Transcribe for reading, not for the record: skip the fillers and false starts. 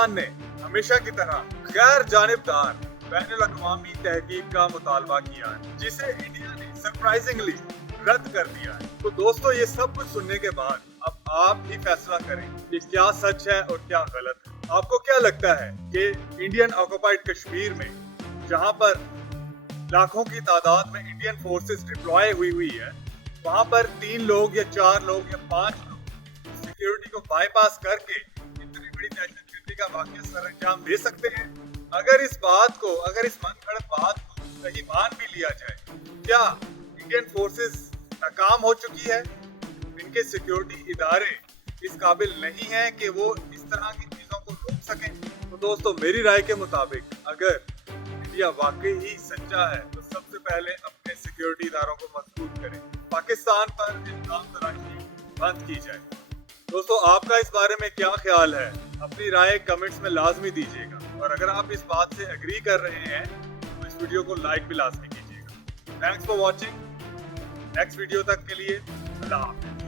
पाकिस्तान ने हमेशा की तरह गैर जानिबदार बैनुल-अक़वामी तहकीक का मुतालबा किया है, जिसे इंडिया ने सरप्राइजिंगली रद्द कर दिया है। तो दोस्तों, ये सब कुछ सुनने के बाद अब आप ही फैसला करें कि क्या सच है और क्या गलत है। आपको क्या लगता है कि इंडियन ऑक्युपाइड कश्मीर में, जहां पर लाखों की तादाद में इंडियन फोर्सेस डिप्लॉय हुई है, वहां पर 3 लोग या 4 लोग या 5 लोग सिक्योरिटी को बाईपास करके इतनी बड़ी दहशतगर्दी का वाकया सर अंजाम दे सकते हैं? अगर इस मनगढ़ंत बात को सही मान भी लिया जाए, क्या इंडियन फोर्सेस नाकाम हो चुकी है? इनके सिक्योरिटी इदारे इस काबिल नहीं हैं कि वो इस तरह की चीजों को रोक सकें? तो दोस्तों, मेरी राय के मुताबिक अगर इंडिया वाकई ही सच्चा है तो सबसे पहले अपने सिक्योरिटी इदारों को मजबूत करें, पाकिस्तान पर इल्जाम तराशी बंद की जाए। दोस्तों, आपका इस बारे में क्या ख्याल है? अपनी राय कमेंट्स में लाजमी दीजिएगा, और अगर आप इस बात से एग्री कर रहे हैं तो इस वीडियो को लाइक भी लाजमी कीजिएगा। Thanks for watching. Next video तक के लिए अल्लाह हाफ़िज़।